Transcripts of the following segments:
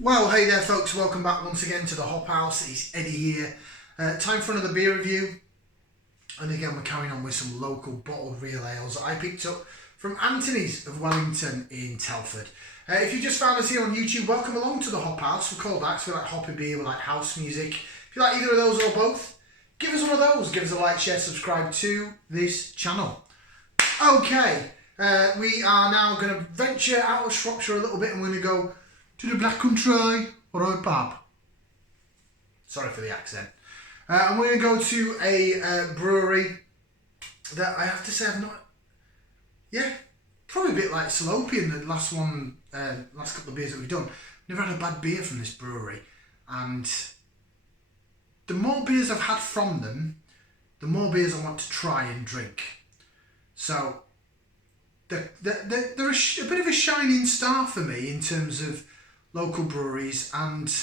Well, hey there folks, welcome back once again to the Hop House. It's Eddie here. Time for another beer review. And again, we're carrying on with some local bottled real ales that I picked up from Anthony's of Wellington in Telford. If you just found us here on YouTube, welcome along to the Hop House. We're called that, we like hoppy beer, we like house music. If you like either of those or both, give us one of those. Give us a like, share, subscribe to this channel. Okay, we are now going to venture out of Shropshire a little bit and we're going to go to the Black Country or a pub. Sorry for the accent. And we're going to go to a brewery that I have to say I've not... Yeah, probably a bit like Salopian, the last couple of beers that we've done. Never had a bad beer from this brewery. And the more beers I've had from them, the more beers I want to try and drink. So, they're a bit of a shining star for me in terms of local breweries, and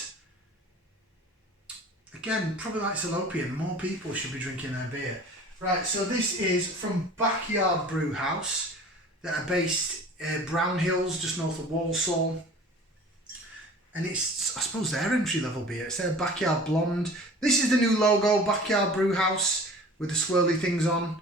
again, probably like Salopian, more people should be drinking their beer. Right, so this is from Backyard Brewhouse that are based Brownhills, just north of Walsall. And it's, I suppose, their entry level beer. It's their Backyard Blonde. This is the new logo, Backyard Brewhouse, with the swirly things on.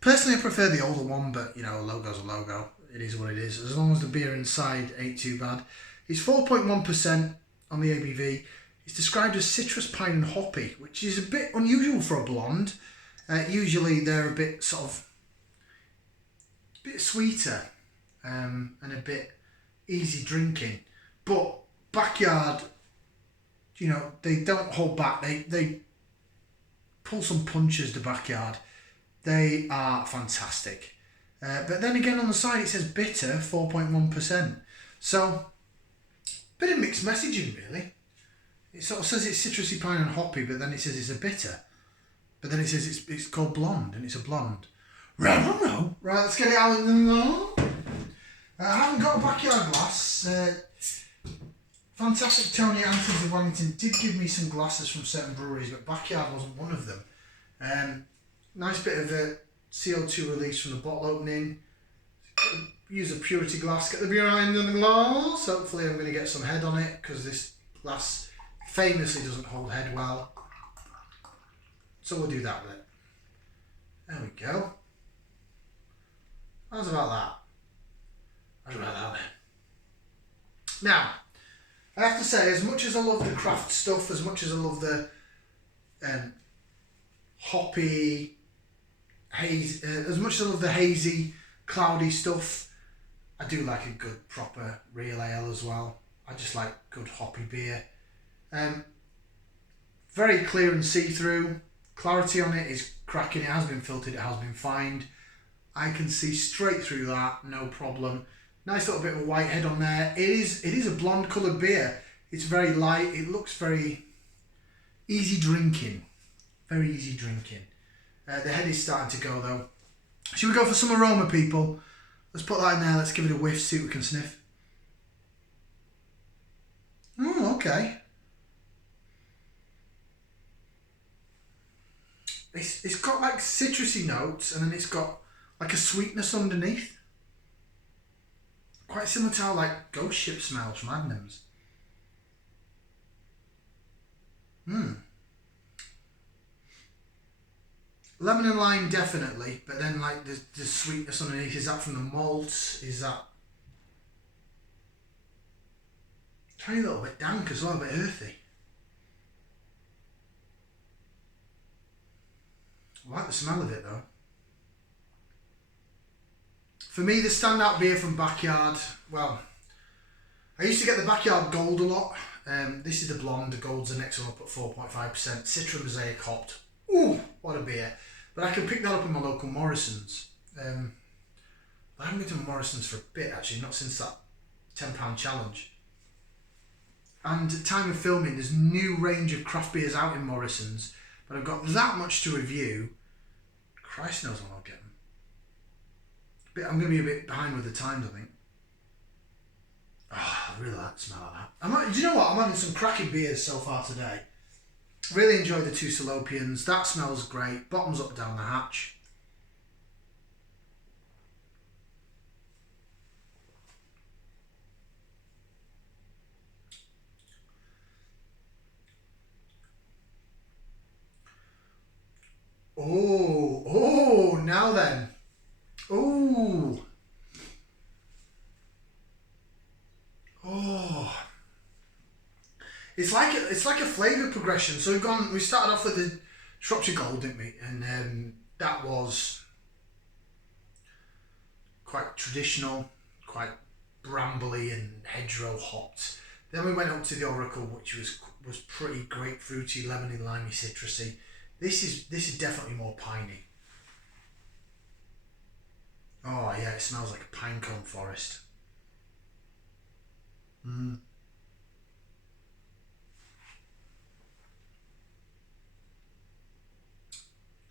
Personally, I prefer the older one, but, you know, a logo's a logo. It is what it is. As long as the beer inside ain't too bad. It's 4.1% on the ABV. It's described as citrus, pine and hoppy, which is a bit unusual for a blonde. Usually they're a bit sweeter and a bit easy drinking. But Backyard, you know, they don't hold back. They pull some punches, the Backyard. They are fantastic. But then again on the side it says bitter, 4.1%. So, bit of mixed messaging really. It sort of says it's citrusy, pine and hoppy, but then it says it's a bitter. But then it says it's called blonde, and it's a blonde. Right, I don't know. Right, let's get it out. I haven't got a Backyard glass. Fantastic Tony Anthony of Wellington did give me some glasses from certain breweries, but Backyard wasn't one of them. Nice bit of a CO2 release from the bottle opening. Use a purity glass, get the beer out in the glass. Hopefully I'm going to get some head on it, because this glass famously doesn't hold head well. So we'll do that with it. There we go. How's about that? How's about that then? Now, I have to say, as much as I love the craft stuff, as much as I love the hoppy, haze, as much as I love the hazy, cloudy stuff, I do like a good proper real ale as well. I just like good hoppy beer. Very clear and see-through. Clarity on it is cracking. It has been filtered, it has been fined. I can see straight through that, no problem. Nice little bit of a white head on there. It is a blonde coloured beer. It's very light. It looks very easy drinking. Very easy drinking. The head is starting to go though. Should we go for some aroma, people? Let's put that in there. Let's give it a whiff, see what we can sniff. Oh, okay. It's got like citrusy notes, and then it's got like a sweetness underneath. Quite similar to how like Ghost Ship smells from Adnams. Lemon and lime definitely, but then like the sweetness underneath, is that from the malt? Is that tiny little bit dank as well, a bit earthy. I like the smell of it though. For me, the standout beer from Backyard, well, I used to get the Backyard Gold a lot. This is the blonde, the gold's the next one up at 4.5%. Citra Mosaic hopped. Ooh, what a beer. But I can pick that up in my local Morrison's. I haven't been to Morrison's for a bit actually, not since that £10 challenge. And at time of filming, there's a new range of craft beers out in Morrison's, but I've got that much to review. Christ knows when I'll get them. I'm going to be a bit behind with the times, I think. Oh, I really like the smell of that. Do you know what? I'm having some cracking beers so far today. Really enjoyed the two Salopians. That smells great. Bottoms up down the hatch. Oh, now then. Oh. Oh. It's like a flavour progression. So we started off with the Shropshire Gold, didn't we? And that was quite traditional, quite brambly and hedgerow hopped. Then we went up to the Oracle, which was pretty grapefruity, lemony, limey, citrusy. This is definitely more piney. Oh yeah, it smells like a pine cone forest.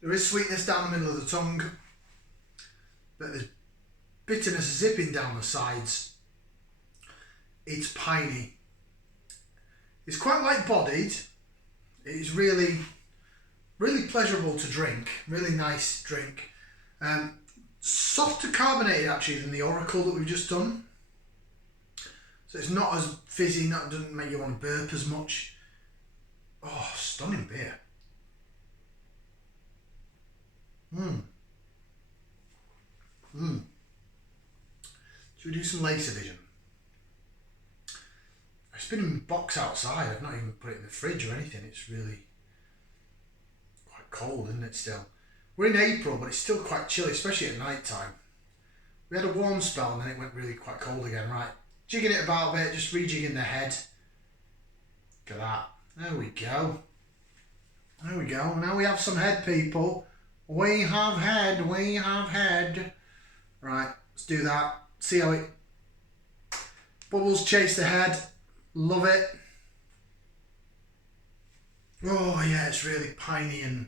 There is sweetness down the middle of the tongue, but there's bitterness zipping down the sides. It's piney. It's quite light bodied. It's really, really pleasurable to drink. Really nice drink. Softer carbonated actually than the Oracle that we've just done. So it's not as fizzy, doesn't make you want to burp as much. Oh, stunning beer. Should we do some later vision? It's been in a box outside. I've not even put it in the fridge or anything. It's really quite cold, isn't it still? We're in April, but it's still quite chilly, especially at night time. We had a warm spell and then it went really quite cold again. Right, jigging it about a bit, just rejigging the head. Look at that. There we go. There we go. Now we have some head, people. We have head. We have head. Right, let's do that. See how it bubbles chase the head. Love it. Oh yeah, it's really piney and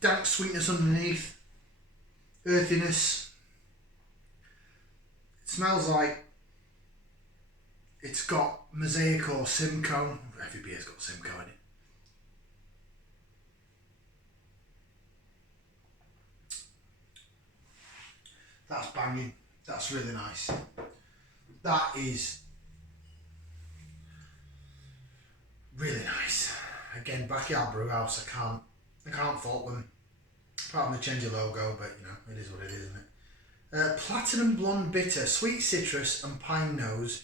dank sweetness underneath. Earthiness. It smells like it's got Mosaic or Simcoe. Every beer's got Simcoe in it. That's banging. That's really nice. That is really nice. Again, Backyard Brewhouse. I can't fault them. Apart from the change of logo, but you know, it is what it is, isn't it? Platinum Blonde Bitter, sweet citrus and pine nose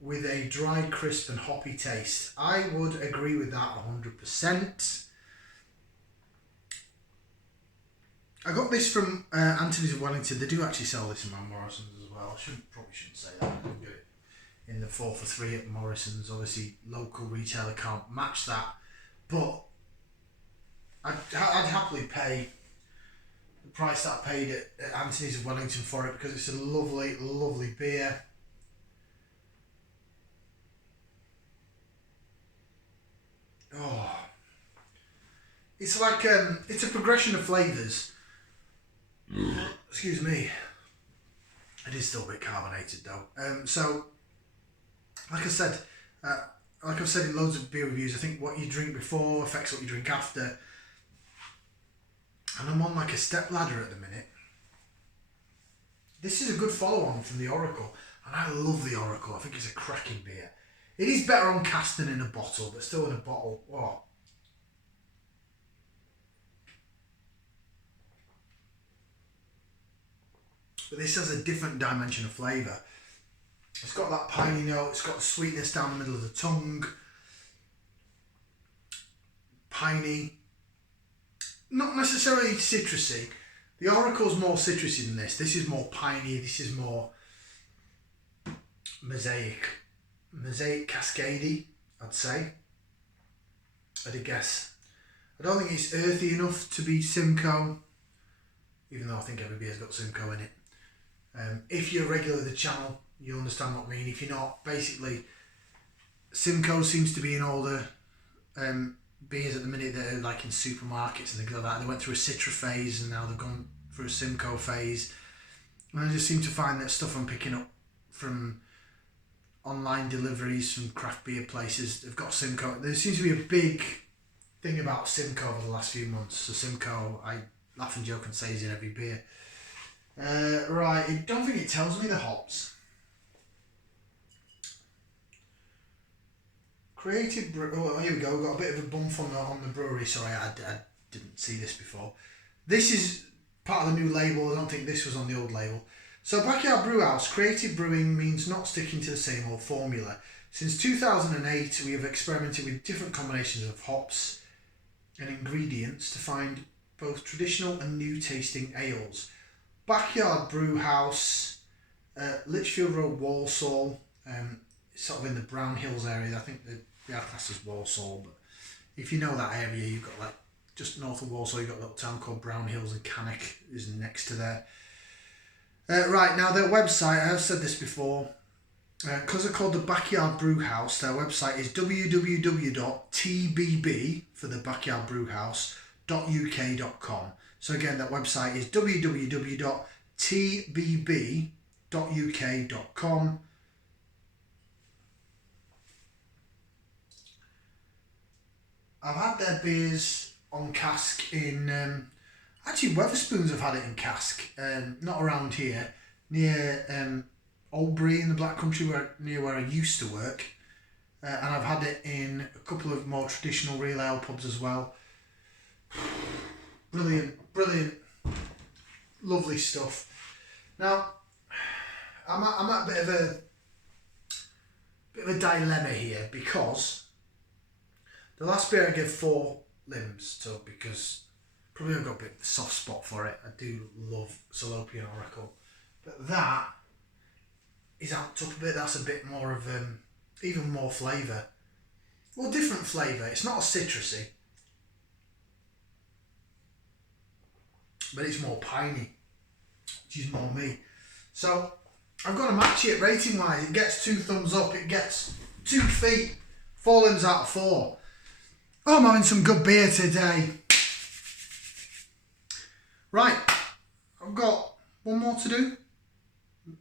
with a dried, crisp and hoppy taste. I would agree with that 100%. I got this from Anthony's of Wellington. They do actually sell this in my Morrison's as well. Probably shouldn't say that. I couldn't get it in the 4 for 3 at Morrison's. Obviously, local retailer can't match that. But I'd happily pay the price that I paid at Anthony's of Wellington for it because it's a lovely, lovely beer. Oh, it's like it's a progression of flavours. Excuse me. It is still a bit carbonated though. So, like I've said in loads of beer reviews, I think what you drink before affects what you drink after. And I'm on like a step ladder at the minute. This is a good follow-on from the Oracle, and I love the Oracle. I think it's a cracking beer. It is better on cask than in a bottle, but still in a bottle. Oh. But this has a different dimension of flavour. It's got that piney note, it's got the sweetness down the middle of the tongue. Piney. Not necessarily citrusy. The Oracle's more citrusy than this. This is more piney, this is more Mosaic Cascadey, I'd say. I'd guess. I don't think it's earthy enough to be Simcoe, even though I think every beer's got Simcoe in it. If you're a regular of the channel, you'll understand what I mean. If you're not, basically, Simcoe seems to be in all the beers at the minute that are like in supermarkets and things like that. They went through a Citra phase and now they've gone through a Simcoe phase. And I just seem to find that stuff I'm picking up from online deliveries from craft beer places, they've got Simcoe. There seems to be a big thing about Simcoe over the last few months. So Simcoe, I laugh and joke and say is in every beer. Right, I don't think it tells me the hops. Creative brew. Oh, here we go. We've got a bit of a bump on the brewery. Sorry, I didn't see this before. This is part of the new label. I don't think this was on the old label. So Backyard Brewhouse, creative brewing means not sticking to the same old formula. Since 2008, we have experimented with different combinations of hops and ingredients to find both traditional and new tasting ales. Backyard Brewhouse, Lichfield Road, Walsall, sort of in the Brownhills area. I think the class is Walsall, but if you know that area, you've got like just north of Walsall, you've got a little town called Brownhills, and Cannock is next to there. Right, now their website, I have said this before, because they're called the Backyard Brewhouse, their website is www.tbb, for the Backyard Brewhouse, .uk.com. So again, that website is www.tbb.uk.com. I've had their beers on cask in... actually, Wetherspoons have had it in cask. Not around here. Near Albury in the Black Country, near where I used to work. And I've had it in a couple of more traditional real ale pubs as well. Brilliant. Lovely stuff. Now, I'm at a bit of a dilemma here, because the last beer I gave 4 limbs to, because probably I've got a bit of a soft spot for it. I do love Salopian Oracle. But that is amped up a bit. That's a bit more of even more flavour. Well, different flavour. It's not as citrusy, but it's more piney, which is more me. So I've got to match it rating wise. It gets 2 thumbs up. It gets 2 feet. 4 limbs out of 4. Oh, I'm having some good beer today. Right, I've got 1 more to do.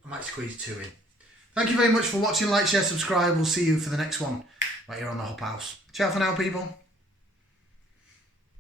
I might squeeze 2 in. Thank you very much for watching. Like, share, subscribe. We'll see you for the next one right here on the Hop House. Ciao for now, people.